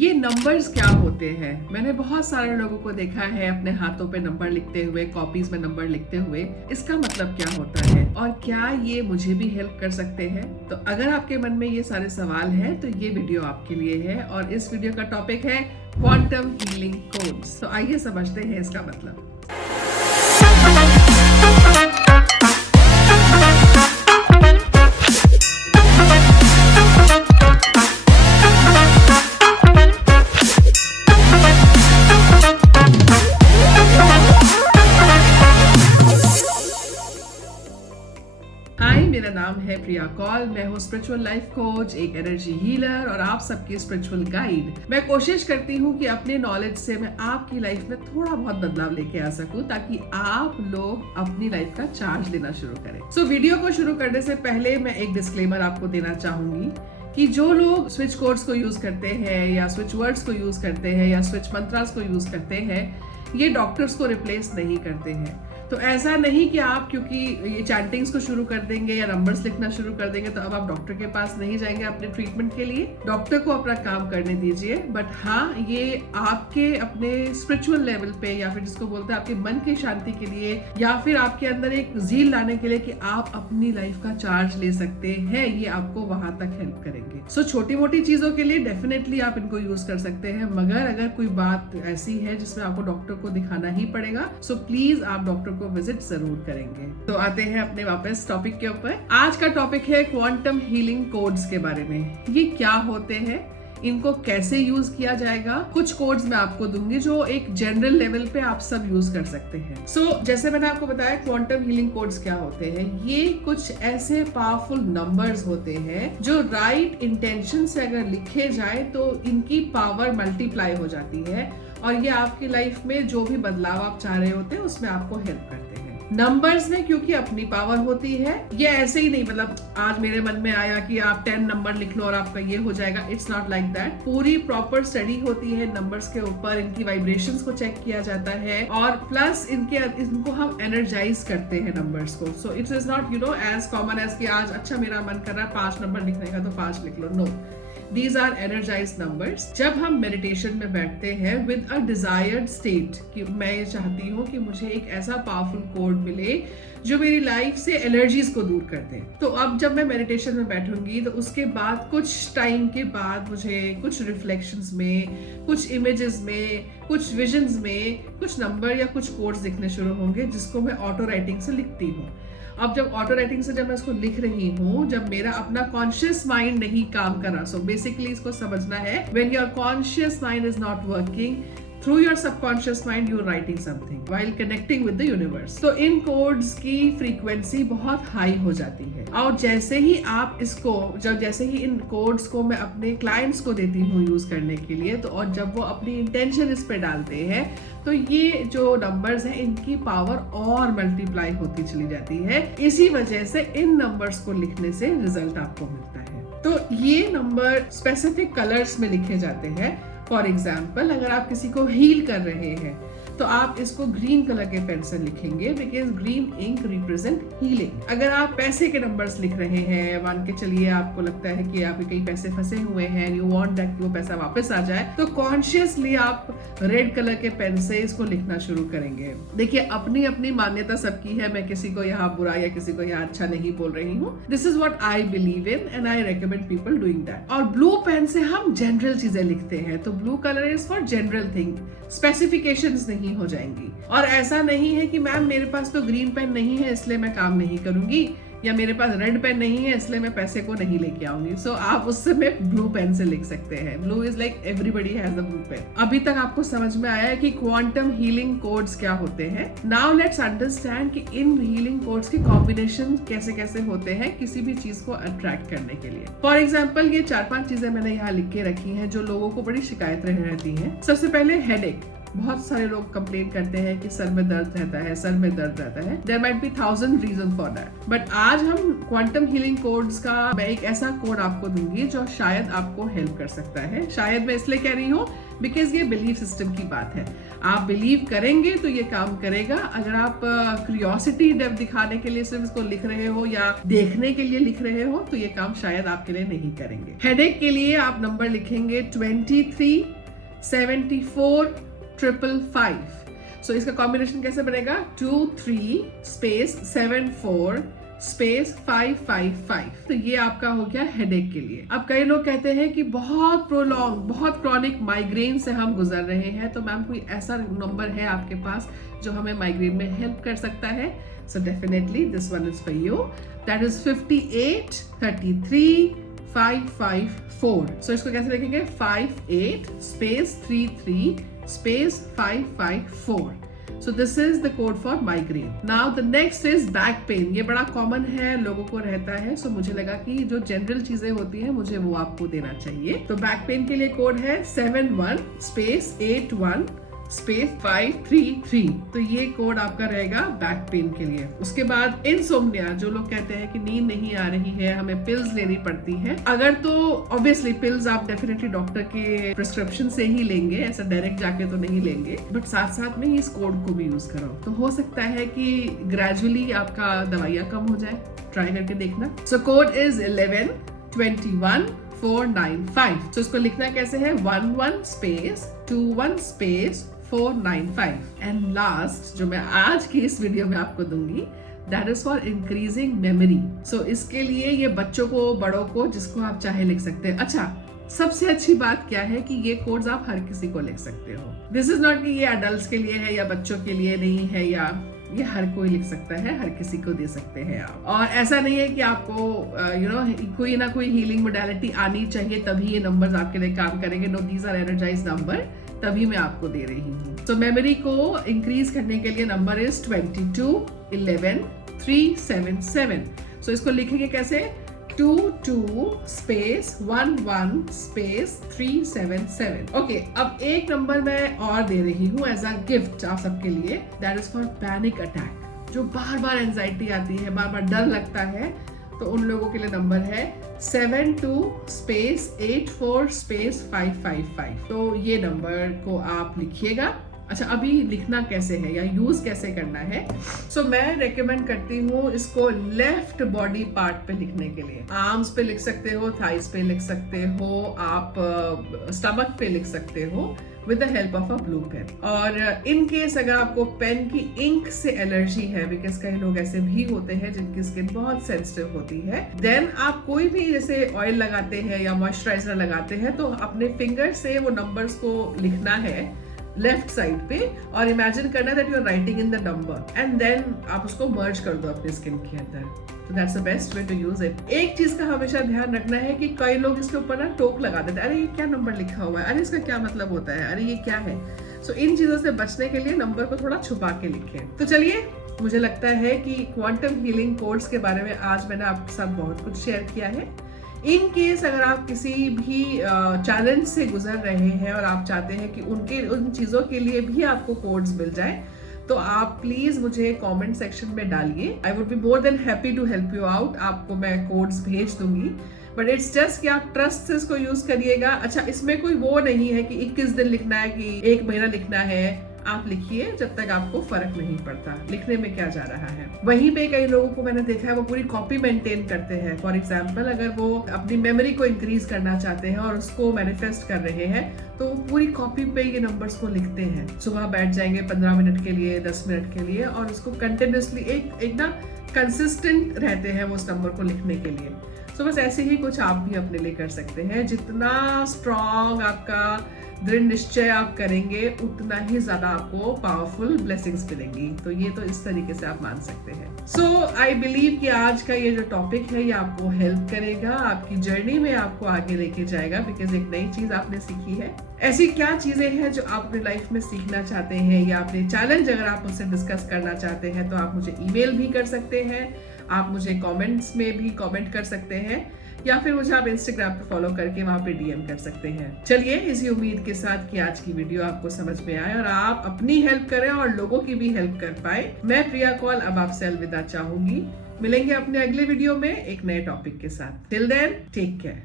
ये नंबर्स क्या होते हैं? मैंने बहुत सारे लोगों को देखा है अपने हाथों पे नंबर लिखते हुए, कॉपीज में नंबर लिखते हुए। इसका मतलब क्या होता है और क्या ये मुझे भी हेल्प कर सकते हैं? तो अगर आपके मन में ये सारे सवाल हैं तो ये वीडियो आपके लिए है और इस वीडियो का टॉपिक है क्वांटम हीलिंग कोड्स। तो आइए समझते हैं इसका मतलब। मेरा नाम है प्रिया कौल। मैं हूँ स्पिरिचुअल लाइफ कोच, एक एनर्जी हीलर और आप सबकी स्पिरिचुअल गाइड। मैं कोशिश करती हूँ कि अपने नॉलेज से मैं आपकी लाइफ में थोड़ा बहुत बदलाव लेके आ सकूँ ताकि आप लोग अपनी लाइफ का चार्ज लेना शुरू करें। सो वीडियो को शुरू करने से पहले मैं एक डिस्क्लेमर आपको देना चाहूंगी कि जो लोग स्विच कोड्स को यूज करते हैं या स्विच वर्ड्स को यूज करते हैं या स्विच मंत्रास को यूज करते हैं, ये डॉक्टर्स को रिप्लेस नहीं करते हैं। तो ऐसा नहीं कि आप क्योंकि ये चैंटिंग्स को शुरू कर देंगे या नंबर्स लिखना शुरू कर देंगे तो अब आप डॉक्टर के पास नहीं जाएंगे अपने ट्रीटमेंट के लिए। डॉक्टर को अपना काम करने दीजिए, बट हाँ, ये आपके अपने स्पिरिचुअल लेवल पे या फिर जिसको बोलते हैं आपके मन की शांति के लिए या फिर आपके अंदर एक जील लाने के लिए कि आप अपनी लाइफ का चार्ज ले सकते हैं, ये आपको वहां तक हेल्प करेंगे। सो छोटी मोटी चीजों के लिए डेफिनेटली आप इनको यूज कर सकते हैं, मगर अगर कोई बात ऐसी है जिसमें आपको डॉक्टर को दिखाना ही पड़ेगा, सो प्लीज आप डॉक्टर को विजिट जरूर करेंगे। तो आते हैं अपने वापस टॉपिक के ऊपर। आज का टॉपिक है क्वांटम हीलिंग कोड्स के बारे में। ये क्या होते हैं, इनको कैसे यूज किया जाएगा। कुछ कोड्स मैं आपको दूंगी जो एक जनरल लेवल पे आप सब यूज कर सकते हैं। जैसे मैंने आपको बताया क्वांटम हीलिंग कोड्स क्या होते हैं। ये कुछ ऐसे पावरफुल नंबर्स होते हैं जो राइट इंटेंशन से अगर लिखे जाए तो इनकी पावर मल्टीप्लाई हो जाती है और ये आपकी लाइफ में जो भी बदलाव आप चाह रहे होते हैं उसमें आपको हेल्प करते हैं। नंबर्स में क्योंकि अपनी पावर होती है, ये ऐसे ही नहीं मतलब आज मेरे मन में आया कि आप 10 नंबर लिख लो और आपका ये हो जाएगा। It's not like that. पूरी प्रॉपर स्टडी होती है नंबर्स के ऊपर, इनकी वाइब्रेशंस को चेक किया जाता है और प्लस इनको हम एनर्जाइज करते हैं नंबर्स को। So it is not as common as कि आज अच्छा मेरा मन कर रहा है 5 नंबर लिखने का तो 5 लिख लो। No, These are energized numbers। जब हम मेडिटेशन में बैठते हैं with a desired state कि मैं ये चाहती हूँ कि मुझे एक ऐसा पावरफुल कोड मिले जो मेरी लाइफ से एलर्जीज को दूर कर दे, तो अब जब मैं मेडिटेशन में बैठूंगी तो उसके बाद कुछ टाइम के बाद मुझे कुछ रिफ्लेक्शंस में, कुछ इमेजेस में, कुछ विजन्स में कुछ नंबर या कुछ कोड्स दिखने शुरू होंगे जिसको मैं ऑटो राइटिंग से लिखती हूँ। अब जब ऑटो राइटिंग से जब मैं इसको लिख रही हूँ, जब मेरा अपना कॉन्शियस माइंड नहीं काम कर रहा, सो बेसिकली इसको समझना है when your conscious mind is not working, through your subconscious mind you're writing something while connecting with the universe। तो इन कोड्स की फ्रीक्वेंसी बहुत हाई हो जाती है और जैसे ही आप इसको जैसे ही इन कोड्स को मैं अपने क्लाइंट्स को देती हूँ यूज करने के लिए, तो और जब वो अपनी इंटेंशन इस पे डालते हैं तो ये जो नंबर्स हैं इनकी पावर और मल्टीप्लाई होती चली जाती है। इसी वजह से इन नंबर्स को लिखने से रिजल्ट आपको मिलता है। तो ये नंबर स्पेसिफिक कलर्स में लिखे जाते हैं। फॉर एग्जाम्पल, अगर आप किसी को हील कर रहे हैं तो आप इसको ग्रीन कलर के पेन से लिखेंगे because green ink represent healing. अगर आप पैसे के नंबर्स लिख रहे हैं, मान के चलिए आपको लगता है कि आपके कई पैसे फंसे हुए हैं, यू वांट दैट वो पैसा वापस आ जाए, तो कॉन्शियसली आप रेड कलर के पेन से इसको लिखना शुरू करेंगे। देखिए, अपनी अपनी मान्यता सबकी है, मैं किसी को यहाँ बुरा या किसी को यहाँ अच्छा नहीं बोल रही हूँ। This is what I believe in and I recommend people doing that. और ब्लू पेन से हम जनरल चीजें लिखते हैं, तो blue colour is for general thing, specifications नहीं हो जाएंगी। और ऐसा नहीं है कि मैम मेरे पास तो ग्रीन पेन नहीं है इसलिए मैं काम नहीं करूंगी, या मेरे पास रेड पेन नहीं है इसलिए मैं पैसे को नहीं लेके आऊंगी। सो आप उस समय ब्लू पेन से लिख सकते हैं। Blue is like everybody has a blue pen. अभी तक आपको समझ में आया है कि क्वांटम हीलिंग कोड्स क्या होते हैं। नाउ लेट्स अंडरस्टैंड कि इन हीलिंग कोड्स के कॉम्बिनेशन कैसे कैसे होते हैं किसी भी चीज को अट्रैक्ट करने के लिए। फॉर एग्जाम्पल, ये 4-5 चीजें मैंने यहाँ लिख के रखी हैं जो लोगों को बड़ी शिकायत रहती है। सबसे पहले हेडेक। बहुत सारे लोग कंप्लेन करते हैं कि सर में दर्द रहता है, सर में दर्द रहता है। There might be 1000 reason for that, but आज हम क्वांटम हीलिंग कोड्स का मैं एक ऐसा कोड आपको दूंगी जो शायद आपको हेल्प कर सकता है। शायद मैं इसलिए कह रही हूँ बिकॉज ये बिलीफ सिस्टम की बात है। आप बिलीव करेंगे तो ये काम करेगा। अगर आप क्यूरियोसिटी दिखाने के लिए सिर्फ इसको लिख रहे हो या देखने के लिए लिख रहे हो तो ये काम शायद आपके लिए नहीं करेंगे। हेडेक के लिए आप नंबर लिखेंगे 23 74 555। सो इसका कॉम्बिनेशन कैसे बनेगा? 23 स्पेस 74 स्पेस 555। तो ये आपका हो गया हेडेक के लिए। अब कई लोग कहते हैं कि बहुत प्रोलॉन्ग, बहुत क्रॉनिक माइग्रेन से हम गुजर रहे हैं, तो मैम कोई ऐसा नंबर है आपके पास जो हमें माइग्रेन में हेल्प कर सकता है? So definitely this one is for you. That is 58 33 554। सो इसको कैसे लिखेंगे? 58 space 33 space 554। So this is the code for migraine. Now the next is back pain. ये बड़ा कॉमन है, लोगों को रहता है। So मुझे लगा कि जो जनरल चीजें होती हैं मुझे वो आपको देना चाहिए। तो बैक पेन के लिए कोड है 71 स्पेस 81 स्पेस 533। तो ये कोड आपका रहेगा बैक पेन के लिए। उसके बाद इंसोम्निया, जो लोग कहते हैं कि नींद नहीं आ रही है, हमें पिल्स लेनी पड़ती है। अगर तो ऑब्वियसली पिल्स आप डेफिनेटली डॉक्टर के प्रिस्क्रिप्शन से ही लेंगे, ऐसा डायरेक्ट जाके तो नहीं लेंगे, बट साथ साथ में इस कोड को भी यूज करो तो हो सकता है कि ग्रेजुअली आपका दवाइयाँ कम हो जाए। ट्राई करके देखना। So code is 11 21 495। तो इसको लिखना कैसे है? 11 स्पेस 21 स्पेस 495। एंड लास्ट जो मैं आज की इस वीडियो में आपको दूंगी, that is for increasing memory. So इसके लिए ये बच्चों को, बड़ों को, जिसको आप चाहे लिख सकते हैं। अच्छा, सबसे अच्छी बात क्या है कि ये कोड्स आप हर किसी को लिख सकते हो। दिस इज नॉट कि ये अडल्ट्स के लिए है या बच्चों के लिए नहीं है, या ये हर कोई लिख सकता है, हर किसी को दे सकते हैं आप। और ऐसा नहीं है कि आपको कोई ना कोई हीलिंग मोडालिटी आनी चाहिए तभी ये नंबर्स आपके लिए काम करेंगे। No, these are energised number, तभी मैं आपको दे रही हूँ। तो मेमोरी को इंक्रीज करने के लिए नंबर इज 22 11 377। सो इसको लिखेंगे कैसे? 22 स्पेस 11 स्पेस 377। ओके, अब एक नंबर मैं और दे रही हूँ एज अ गिफ्ट आप सबके लिए। That is for panic attack. जो बार बार एंजाइटी आती है, बार बार डर लगता है, तो उन लोगों के लिए नंबर है 72 स्पेस 84 स्पेस 555। तो ये नंबर को आप लिखिएगा। अच्छा, अभी लिखना कैसे है या यूज कैसे करना है? सो मैं रेकमेंड करती हूँ इसको लेफ्ट बॉडी पार्ट पे लिखने के लिए। आर्म्स पे लिख सकते हो, थाइस पे लिख सकते हो, आप स्टमक पे लिख सकते हो with the help of a blue pen. और इन केस अगर आपको पेन की इंक से एलर्जी है, बिकॉज कई लोग ऐसे भी होते हैं जिनकी स्किन बहुत सेंसिटिव होती है, देन आप कोई भी जैसे ऑयल लगाते हैं या मॉइस्चराइजर लगाते हैं तो अपने फिंगर से वो नंबर्स को लिखना है लेफ्ट साइड पे, और इमेजिन करना that you are writing in the number and then आप उसको मर्ज कर दो अपनी स्किन के अंदर। तो that's the best way to use it. एक चीज का हमेशा ध्यान रखना है कि कई लोग इसके ऊपर ना टोक लगा देते हैं, अरे ये क्या नंबर लिखा हुआ है, अरे इसका क्या मतलब होता है, अरे ये क्या है। सो इन चीजों से बचने के लिए नंबर को थोड़ा छुपा के लिखें। तो चलिए, मुझे लगता है कि क्वांटम हीलिंग कोड्स के बारे में आज मैंने आपके साथ बहुत कुछ शेयर किया है। इन केस अगर आप किसी भी चैलेंज से गुजर रहे हैं और आप चाहते हैं कि उन चीजों के लिए भी आपको कोड्स मिल जाए, तो आप प्लीज मुझे कमेंट सेक्शन में डालिए। I would be more than happy to help you out. आपको मैं कोड्स भेज दूंगी, बट इट्स जस्ट कि आप ट्रस्ट से इसको यूज करिएगा। अच्छा, इसमें कोई वो नहीं है कि 21 दिन लिखना है कि 1 महीना लिखना है। आप लिखिए जब तक आपको फर्क नहीं पड़ता। लिखने में क्या जा रहा है। वहीं पे कई लोगों को मैंने देखा है वो पूरी कॉपी मेंटेन करते हैं। फॉर एग्जांपल, अगर वो अपनी मेमोरी को इंक्रीज करना चाहते हैं और उसको मैनिफेस्ट कर रहे हैं, तो पूरी कॉपी पे ये नंबर्स को लिखते हैं। सुबह बैठ जाएंगे 15 मिनट के लिए, 10 मिनट के लिए, और उसको कंटिन्यूसली एक ना कंसिस्टेंट रहते हैं वो उस नंबर को लिखने के लिए। सो बस ऐसे ही कुछ आप भी अपने लिए कर सकते हैं। जितना स्ट्रॉन्ग आपका दृढ़ निश्चय आप करेंगे, उतना ही ज्यादा आपको पावरफुल ब्लेसिंग्स मिलेंगी। तो ये तो इस तरीके से आप मान सकते हैं। सो आई बिलीव कि आज का ये जो टॉपिक है ये आपको हेल्प करेगा, आपकी जर्नी में आपको आगे लेके जाएगा, बिकॉज एक नई चीज आपने सीखी है। ऐसी क्या चीजें हैं जो आप अपनी लाइफ में सीखना चाहते हैं, या अपने चैलेंज अगर आप मुझसे डिस्कस करना चाहते हैं, तो आप मुझे ईमेल भी कर सकते हैं, आप मुझे कमेंट्स में भी कमेंट कर सकते हैं, या फिर मुझे आप इंस्टाग्राम पे फॉलो करके वहां पे डीएम कर सकते हैं। चलिए, इसी उम्मीद के साथ कि आज की वीडियो आपको समझ में आए और आप अपनी हेल्प करें और लोगों की भी हेल्प कर पाए। मैं प्रिया कौल अब आपसे अलविदा चाहूंगी। मिलेंगे अपने अगले वीडियो में एक नए टॉपिक के साथ। Till then, take care.